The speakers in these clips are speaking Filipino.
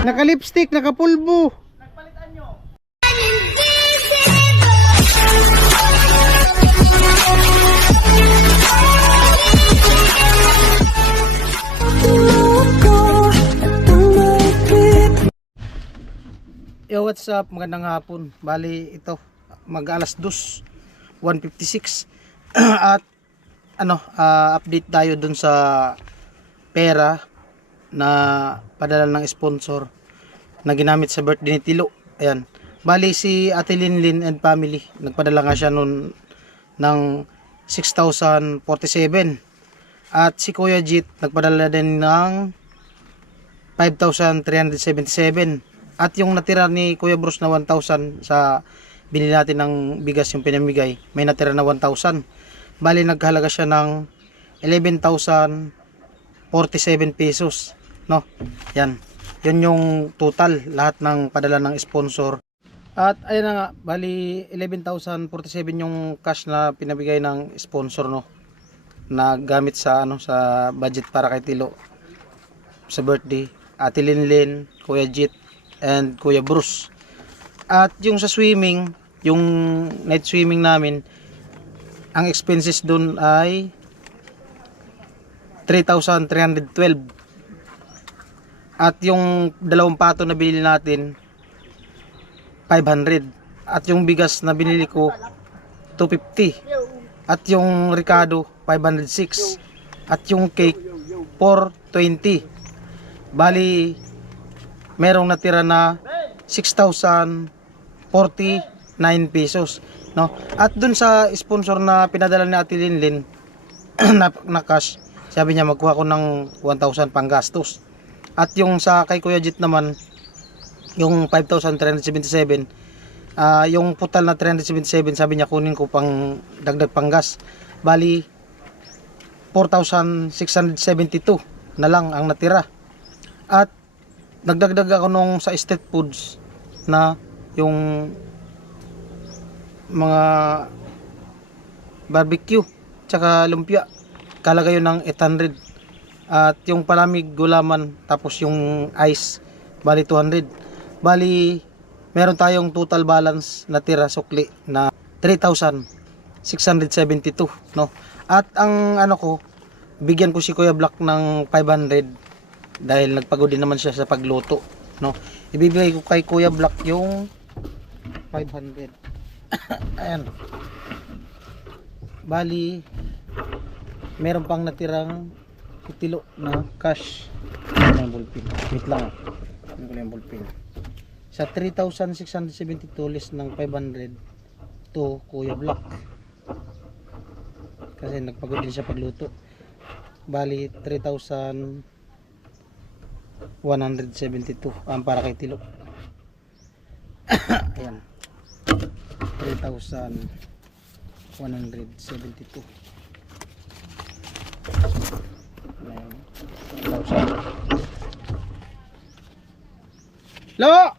Naka-lipstick, naka-pulbo. Yo, what's up? Magandang hapon. Bali ito, mag-alas 2, 1:56. At update tayo dun sa pera na padala ng sponsor na ginamit sa birthday ni Tilo. Ayan. Bali si Ate Linlin and family, nagpadala nga siya nun ng 6,047. At si Kuya Jit nagpadala din ng 5,377. At yung natira ni Kuya Bruce na 1,000 sa binili natin ng bigas yung pinamigay, may natira na 1,000. Bali naghalaga siya ng 11,047 pesos, no? Yan. Yun yung total lahat ng padala ng sponsor. At ayun na nga, bali 11,047 yung cash na pinabigay ng sponsor, no? Na gamit sa sa budget para kay Tilo sa birthday. Ate Linlin, Kuya Jit, and Kuya Bruce. At yung sa swimming, yung night swimming namin, ang expenses dun ay 3,312. At yung dalawang pato na binili natin 500. At yung bigas na binili ko 250. At yung Ricardo 506. At yung cake 420. Bali merong natira na 6,049 pesos, no? At dun sa sponsor na pinadala ni Ate Linlin na cash, sabi niya magkuha ko ng 1,000 pang gastos. At yung sa kay Kuya Jit naman, yung 5,377, yung total na 377, sabi niya kunin ko pang dagdag pang gas. Bali 4,672 na lang ang natira. At nagdagdag ako nung sa street foods na yung mga barbecue tsaka lumpia, kalaga yun ng 800. At yung palamig gulaman tapos yung ice, bali 200. Bali meron tayong total balance na tira sukli na 3,672, no? At ang bigyan ko si Kuya Black ng 500 dahil nagpagod din naman siya sa pagluto, no? Ibibigay ko kay Kuya Black yung 500. Ayan. Bali meron pang natirang Tilo na cash. Ang ballpen. Wait lang. Ano ko yung ballpen. Sa 3,672 less ng 500 to Kuya Black. Kasi nagpagod din siya pagluto. Bali 3,172 ang para kay Tilo. Ayan. 3,172. Ayan. 1,000. Lo!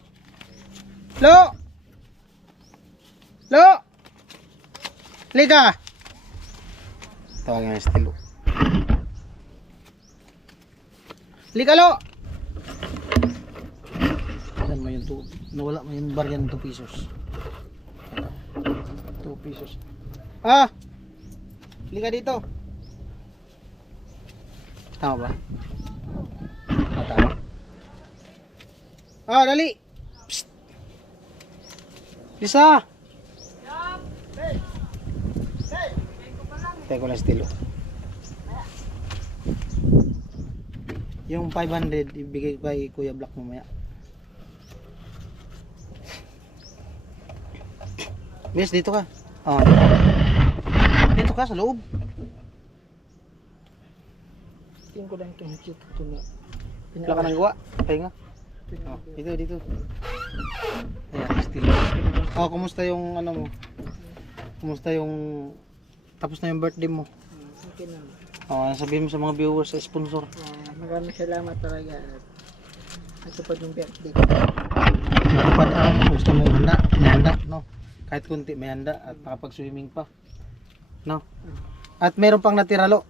Lo! Lo! Liga! Tawagin na si Tilo. Liga, Lo! Saan mo yung nawala mo yung baryan 2 pesos. 2 pesos. Liga dito. Tama ba? Tama. Dali. Psst. Lisa. Teko lang Tilo. Yung 500 ibigay ko kay Kuya Black mamaya. Miss, dito ka. Dito ka sa loob. Tingin ko lang itong cute ito na. Wala ka nang gawa? Pahinga. Dito. Ayan, still. Kumusta yung mo? Kumusta yung tapos na yung birthday mo? Okay na. Sabihin mo sa mga viewers sa sponsor. Maraming salamat talaga. Natupad yung birthday. Natupad gusto mo handa, may handa, no? Kahit kunti may handa at nakapag-swimming pa. No? At meron pang natira, Lo.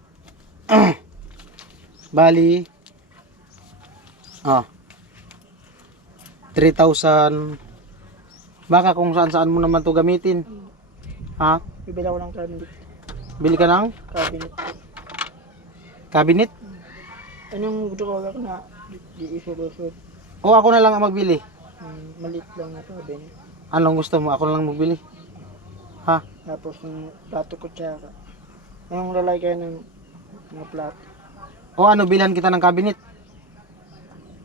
Bali 3,000. Baka kung saan-saan mo naman to gamitin. Ha? Bibili ako ng cabinet. Bili ka ng Cabinet. cabinet? Anong drawer na di isolusot? O ako na lang ang magbili. Maliit lang na cabinet. Anong gusto mo? Ako na lang magbili. Ha? Tapos ng plato kutsara. Anong lalagyan ng mga plato? O ano, bilhan kita ng cabinet?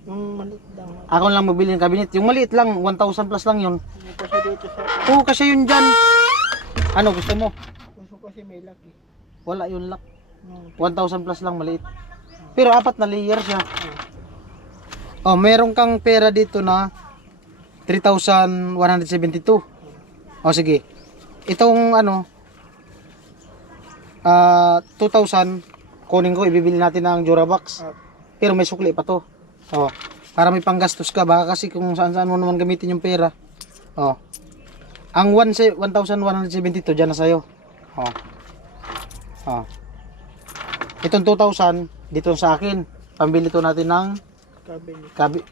Yung maliit lang. Ako na lang magbili ng cabinet. Yung maliit lang, 1,000 plus lang yun. Kasi dito sa... Oo, kasi yun dyan. Ano gusto mo? Gusto ko kasi may lock eh. Wala yun lock. Yung 1,000 plus lang, maliit. Pero 4 na layer siya. Oh, meron kang pera dito na 3,172. O sige. Itong ano 2,000 kunin ko, ibibili natin ng Durabox. Pero may sukli pa to. Oh, para may panggastos ka, baka kasi kung saan-saan mo naman gamitin yung pera. Oh. Ang 1,172 diyan na sa'yo. Oh. Oh. Itong 2,000 dito sa akin. Pambili to natin ng cabinet.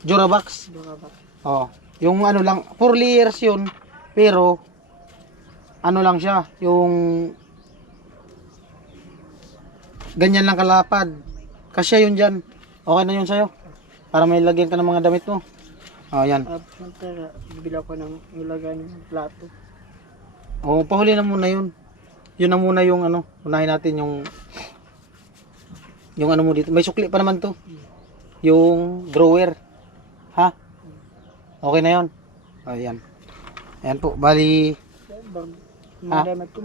Durabox. Durabox. Oh. Yung ano lang, 4 layers yun. Pero ano lang siya, yung ganyan lang kalapad. Kasya yun dyan. Okay na yun sa'yo. Para may lagyan ka ng mga damit mo. Oh, yan. Siyempre, bibili ako ng ilagay ng plato. Oh, pahuli na muna yun. Yun na muna yung ano, unahin natin yung ano mo dito. May sukli pa naman to. Yung drawer. Ha? Okay na yun. Ayan. Ayan po. Bali, Mga damit ko,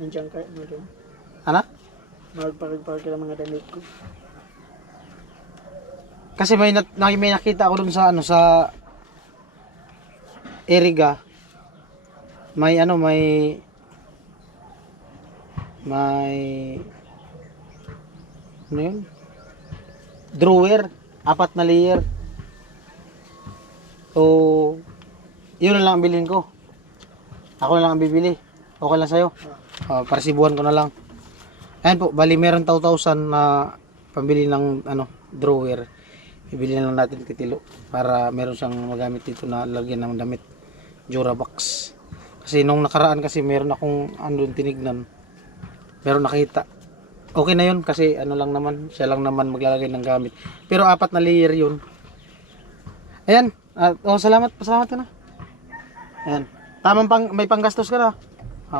nandiyan ka. ano? Magpapagpapag ng mga damit ko. Kasi may nakita ako dun sa ano sa Eriga. May ano may ano yun? Drawer, 4 na layer. So, yun na lang ang bilhin ko. Ako na lang ang bibili. Okay lang sa'yo. Parsibuhan ko na lang. Ayan po, bali meron 2,000 na pambili ng ano, drawer. Ibili na lang natin kitilo para meron siyang magamit dito na lagyan ng damit. Durabox. Kasi nung nakaraan kasi meron akong andun tinignan. Meron nakita. Okay na yun kasi ano lang naman, siya lang naman maglalagay ng gamit. Pero 4 na layer yun. Ayan. Salamat ka na. Ayan. May panggastos ka na.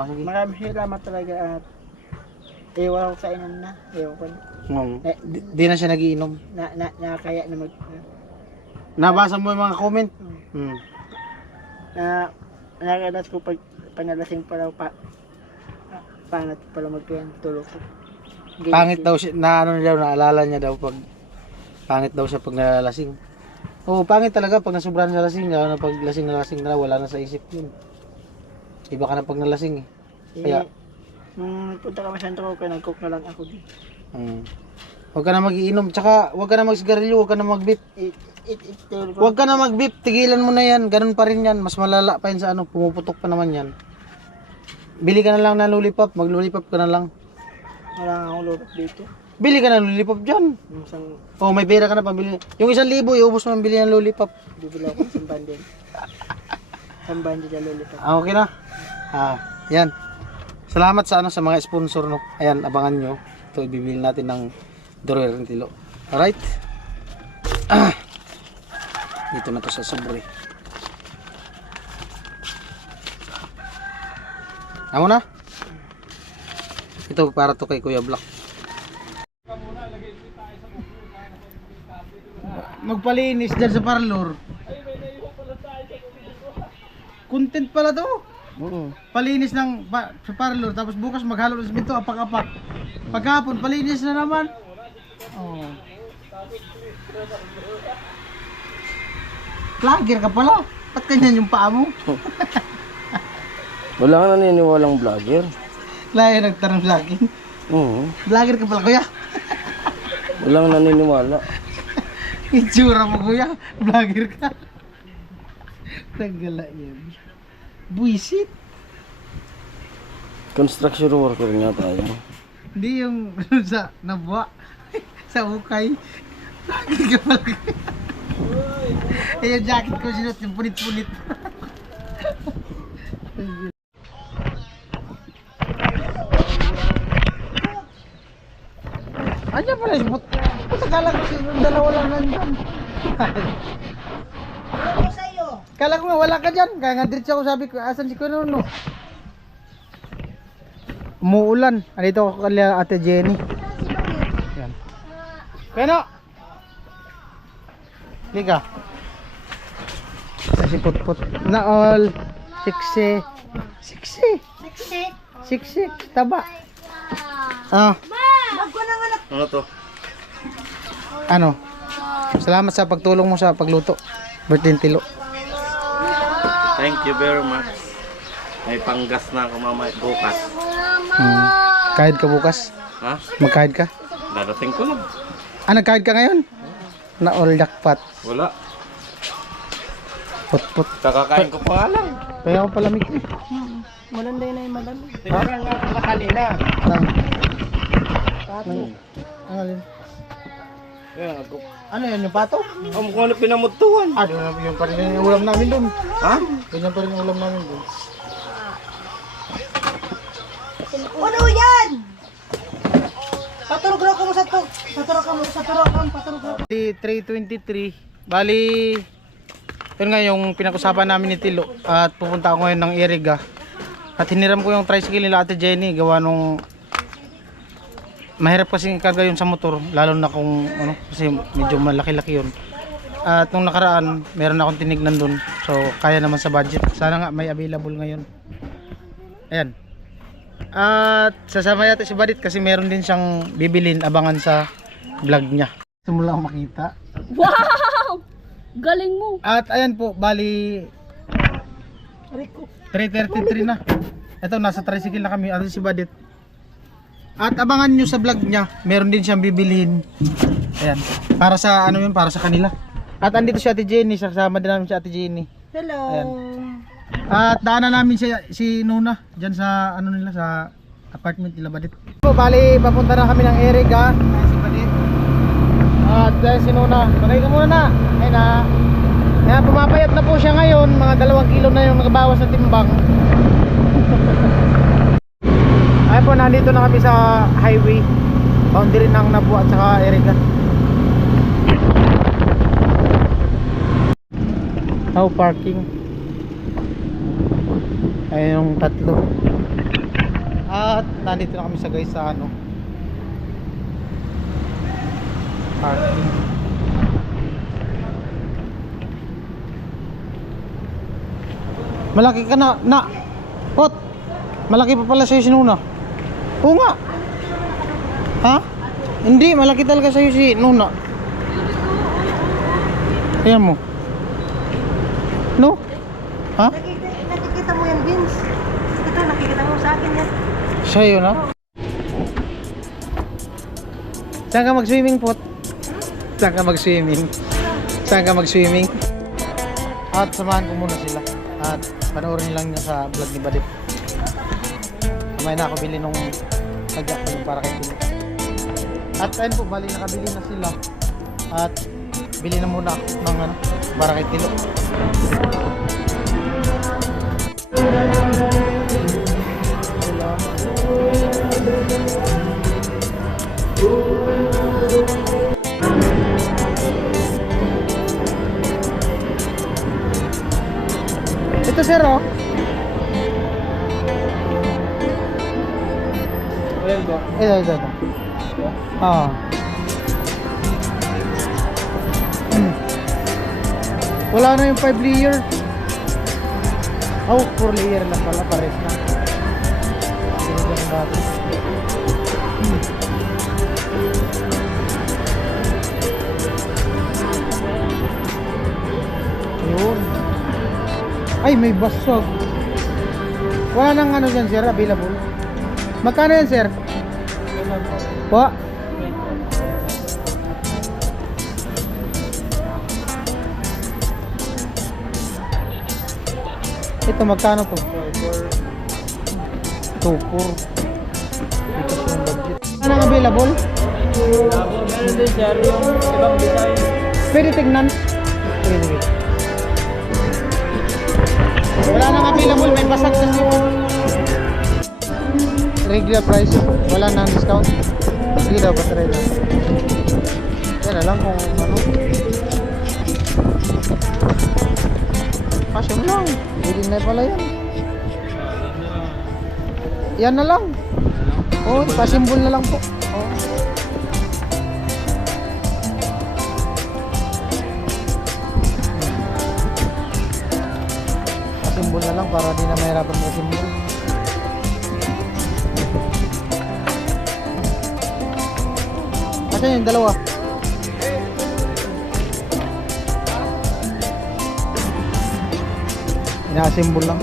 Sige. Maraming salamat talaga at ewan ko sa inom na. Ewan ko na. Di na siya nagiinom. Nakakaya na Nabasa mo yung mga comment? Nakakalas ko pag panalasing pala pangat pala magtulog ko. Pangit daw siya, naalala niya daw pag pangit daw siya pag nalalasing. Oo, pangit talaga pag nasubrahan sa lasing, lalo na pag lasing na wala na sa isip yun. Iba ka na pag nalasing eh. Kaya nung punta kami sa Santro, nag-cook na lang ako din. Huwag ka na mag-iinom, tsaka huwag ka na magsigarilyo, huwag ka na mag-vape. Huwag ka na mag-vape, tigilan mo na yan, ganun pa rin yan, mas malala pa yan sa ano, pumuputok pa naman yan. Bili ka na lang ng lollipop, mag-lollipop ka na lang. Wala nga akong lulot dito. Bili ka ng lollipop dyan. Oh, may pera ka na pambili. Yung 1,000, iubos mo ang bili ng lollipop. Bibili ako ng bandin. Bandin na lollipop. Okay na. Yan. Salamat sa ano sa mga sponsor no. Ayan, abangan nyo. Ito ibibili natin ng drawer ng tilo. Alright. Dito na to sa sobre. Amo na. Ito para to kay Kuya Black. Magpalinis dyan sa parlor. Content pala to. Palinis ng sa parlor, tapos bukas maghalo ng simento, apak-apak. Pagkapon, palinis na naman. Oh. Vlogger ka pala. Ba't ganyan yung paa mo? Wala ka naniniwalang vlogger. Laya nagtanong vlogging. Vlogger ka pala, kuya. Walang naniniwala. Itsura mo, kuya. Vlogger ka. Nagala yan. Buisit. Construction worker nga tayo. Hindi yung sa nabuwa. Sa ukay. Vlogger ka pala, kuya. Eh, yung jacket ko sinuot, yung punit-punit. Andiyan pala yung puta kala ko yung dalawa lang nandyan. Ano sa'yo? Kala ko nga wala ka dyan. Kaya nga diretso ako sabi ko, asan si Kuya Nuno? Umuulan. Andito ako kala Ate Jenny. Yan. Kano? Liga. Kasi put-put. Na all. Siksi. Siksi. Taba. Ah. Ano to? Ano? Salamat sa pagtulong mo sa pagluto. Birthday Tilo. Thank you very much. May panggas na ako mamaya bukas. Kahit ka bukas? Ha? Magkahid ka? Dadating ko lang. Ah, nagkahid ka ngayon? Na all jackpot. Wala. Put-put. Kakakain ko pa nga lang. Kaya ako palamig eh. Malanday na yung malamig. Tingnan nga ako kanina. Ano alin? Ayan ako. Ano yan, yung pato? Ang kung ano pinamutuan. Ah, yun pa rin yung ulam namin dun. Ha? Ganyan pa rin yung ulam namin dun. Ano yan? Paturog ko mo sa to. Paturog ko. Bali, 3:23. Bali, yun nga yung pinag-usapan namin ni Tilo. At pupunta ako ngayon ng Iriga. At hiniram ko yung tricycle nila Ate Jenny. Gawa nung mahirap kasi karga yun sa motor. Lalo na kung ano, kasi medyo malaki-laki yun. At nung nakaraan, meron akong tinignan dun. So, kaya naman sa budget. Sana nga may available ngayon. Ayan. At sasama natin si Badit kasi meron din siyang bibilin, abangan sa vlog niya. Gusto mo lang makita. Wow! Galing mo. At ayan po, bali 3:33 na. Ito, nasa tricycle na kami. Ano si Badit. At abangan nyo sa vlog niya, meron din siyang bibilhin. Ayan, para sa ano yun, para sa kanila. At andito si Ate Jenny, sasama din namin si Ate Jenny. Hello. Ayan. At daanan namin si Nuna diyan sa ano nila, sa apartment nila Badit. So, bali papunta na kami ng Iriga. Si Badit. At dahil si Nuna, bagay ka muna na. Ayun na. Kaya pumapayat na po siya ngayon, mga 2 kilo na yung nagabawas sa timbang. Ayun po, nandito na kami sa highway, boundary ng Nabu at saka Iriga. How parking? Ayun yung tatlo. At nandito na kami sa guys sa ano, parking. Malaki ka na Pot, malaki pa pala sa'yo si Nuna. Oo nga. Ha? Hindi, malaki talaga sa'yo si Nuna. Tingnan mo. No? Ha? Nakikita mo yan, Vince. Ito, nakikita mo sa akin yan. Sa'yo na? Saan ka mag-swimming, Pot? Saan ka mag-swimming? Saan ka mag-swimming? At samahan ko muna sila. At panoorin lang niya sa vlog ni Badit. Kamay na ako bili nung tagyak ko para kay Tilo. At ayun po, bali nakabili na sila. At bili na muna ako ng ano, para kay Tilo. Ito sir oh. Ito. Ah. Wala na yung 5 layer. Oh, 4 layer na pala, pares na. Ganyan dati. Ayun. Ay, may basog. Wala nang ano dyan sir, available. Magkano yan sir? Po? Ito magkano to? 2.4. Ito yung budget. Ano ang available? Meron din sir yung ibang design. Pwede tignan. sige. Wala nang available, may basag kasi. Regular price, wala nang discount. Sige daw, patry na. Yan na lang kung ano. Pasyon lang, hindi na pala yan. Yan na lang. Oh, pasimbol na lang po. Oh. Pasimbol na lang para di na mahirapan mo simbol. Kasi yung dalawa. Inasimbol lang.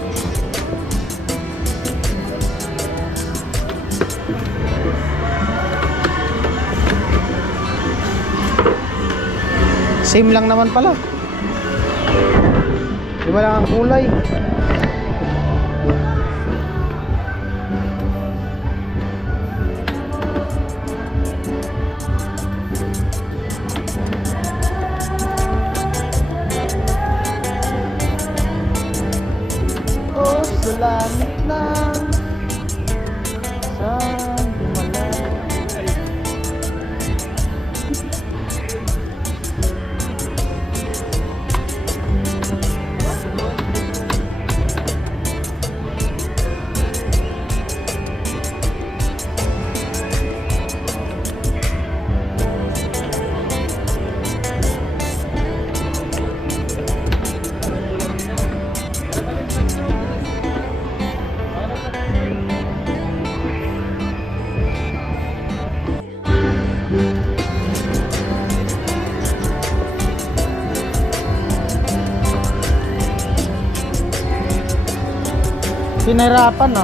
Same lang naman pala. Iba lang ang kulay. Oh, sa langit lang saan dumalang. Pinahirapan no?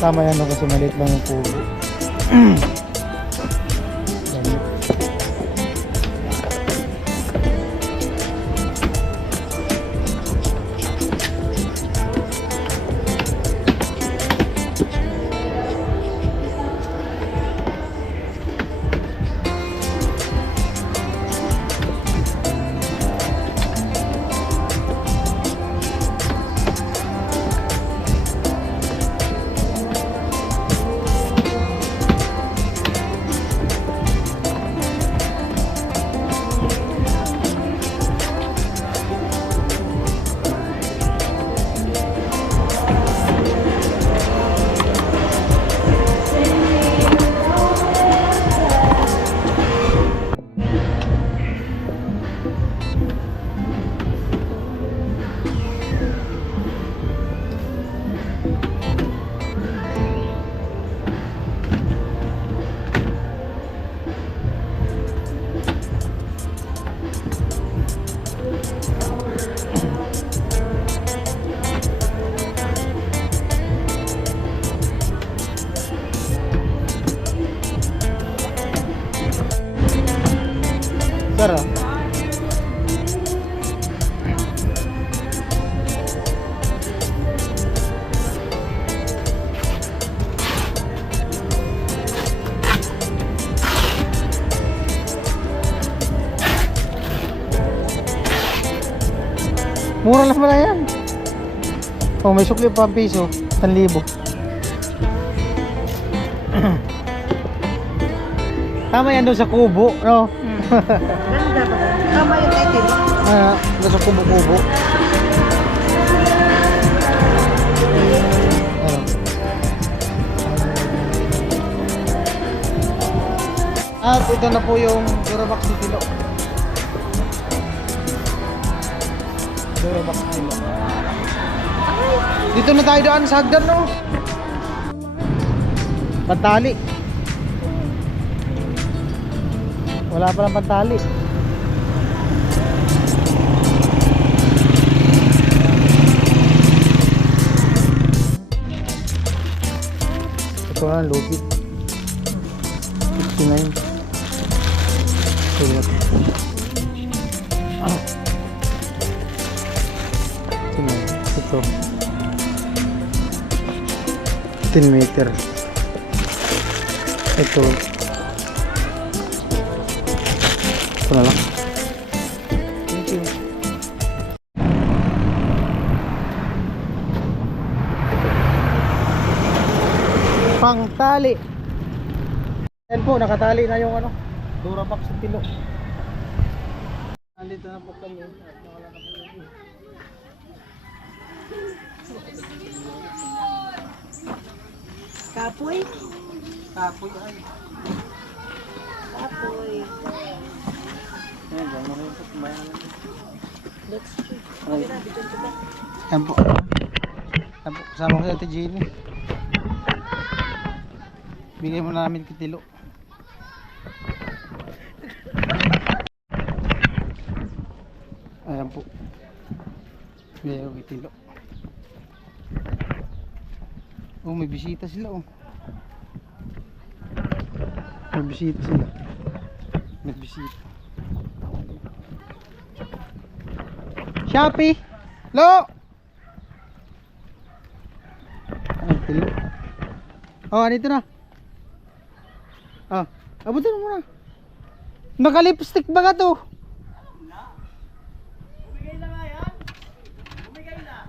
Tama yan no, kasi maliit lang yung pulo. Sarap. Mura lang pala yan. Oh, may sukli pa ang piso, 1,000. Tama yan doon sa kubo, no? Ganda ba? Tama yung title. Doon sa kubo-kubo. Ano? At ito na po yung Durabox ni Kilo. Durabox Kilo. Dito na tayo daan sa hagdan, no? Pantali. Wala pa lang pantali. Ito na, lupit. 69. Ito. Ito. 10 meter. Ito. Ito na lang. Thank you. Pangtali. Yan po, nakatali na yung ano, Durabox sa tilo. Nandito na po kami at nawala na po yung Kapoy? kapoy ay. Kapoy. Yan, dyan mo na yung pagkumayan. Let's see. Ay. Yan po. Yan po, kasama ko si Ate Jenny. Bigay mo na namin kitilo. Ayan po. Bigay ko kitilo. Oh, may bisita sila oh. May bisita sila. May bisita. Shopee! Lo! Ay, tilo. Oh, andito na. Ah, abutin mo na. Naka-lipstick ba ka to? Bumigay na nga yan. Bumigay na.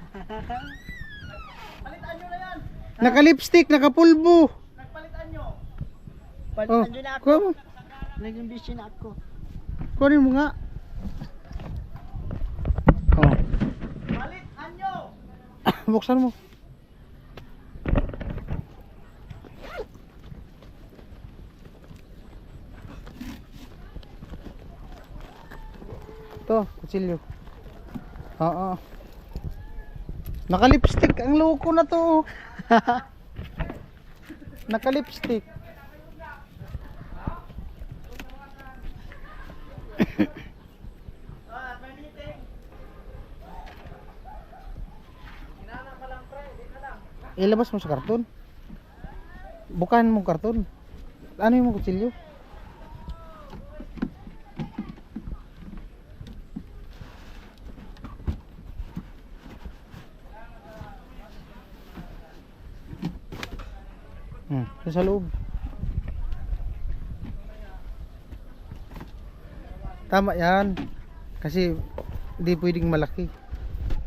Palitan nyo na yan. Naka-lipstick, naka-pulbo. Nagpalitan nyo. Palitan nyo na ako. Kuha mo. Naging busy na ako. Kunin mo nga. Oh. Palitan nyo! Buksan mo. Ito, kutsilyo. Oo. Naka-lipstick ang loko na to. Naka-lipstick. Ilabas mo sa karton. Bukahan mo karton. Ano yung kutsilyo? Sa loob. Tama yan. Kasi hindi pwedeng malaki.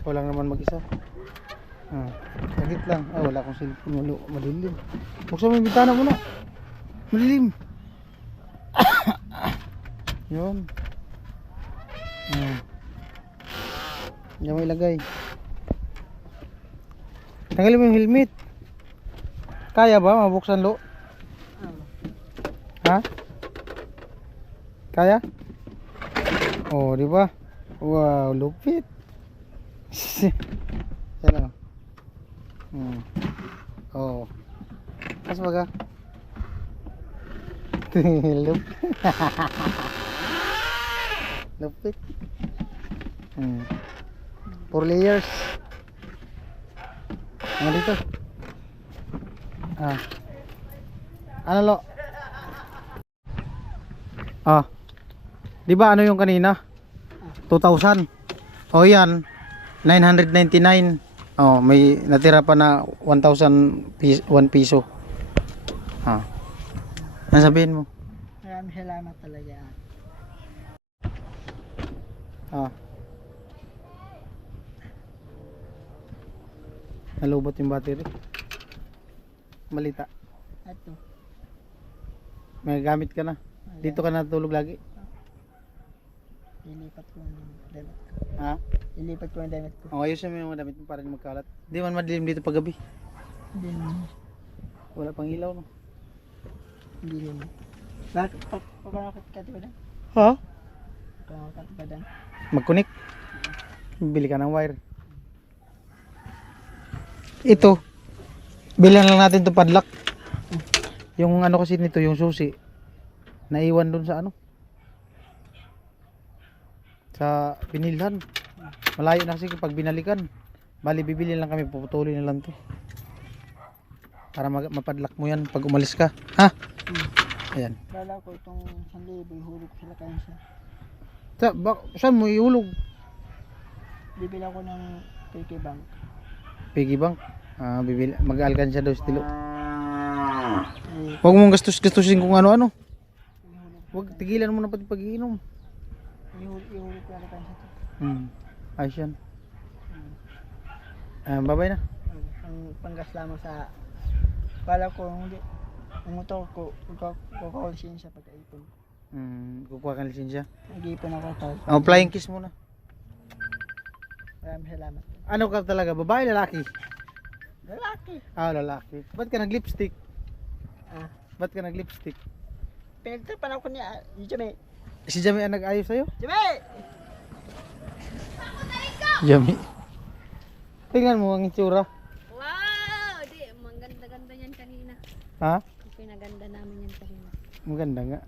Ikaw lang naman mag-isa. Sakit lang. Ah, wala akong cellphone. Madilim. Buksan mo yung bintana muna. Madilim. Yun. Diyan mo ilagay. Tanggalin mo yung helmet. Kaya ba mabuksan lo? Ha? Kaya? Oh, di ba? Wow, lupit. Sana. Oh. Kas baga. Lupit. Lupit. 4 layers. Ano dito? Ano lo? Di ba ano yung kanina? 2,000. O yan, 999. Oh, may natira pa na 1,000 1 piso. Ano sabihin mo? Maraming salamat talaga. Nalubot yung battery. Malita. Ito. May gamit ka na. Dito ka natulog lagi. Ilipat ko yung damit ko. Ha? Ilipat ko yung damit ko. O ayusin mo yung mga damit mo para hindi magkalat. Di man madilim dito pag gabi. Hindi naman. Wala pang ilaw no. Hindi naman. Bakit? Pagkakit ka diba na? Ha? Pagkakit ka na? Mag-connect. Bili ka ng wire. Ito, bilan lang natin to padlock. Yung ano kasi nito, yung susi, naiwan dun sa ano, sa binilhan. Malayo na kasi pag binalikan. Bali, bibili lang kami, puputulin na lang to. Para mapadlock mo yan pag umalis ka. Ha? Ayan. Kala ko itong 1,000, ihulog ko sila kayo siya. Saan mo ihulog? Bibili ako ng PK Bank. Piggy bank. Bibili, mag-alkansya daw stilo. Eh, Huwag mong gastusin kung ano-ano. Huwag, tigilan mo na pati pag-iinom. ihulog ko na kayo siya. Ayos yan. Babay na. Ang panggas lamang sa... Kala ko, hindi. Ang motor ko, kukulisin siya pagka-ipon. Kukuha kang lisensya. Nag-ipon ako tal. Flying kiss muna. Maraming salamat. Ano ka talaga? Babae, lalaki? Lalaki. Lalaki. Ba't ka nag-lipstick? Ah. Ba't ka nag-lipstick? Pinagtripan ako niya. Jimmy. Si Jami ang nag-ayos sa'yo? Jimmy! Jami. Tingnan mo ang itsura. Wow! Di, maganda-ganda yan kanina. Ha? Pinaganda namin yan kanina. Maganda nga.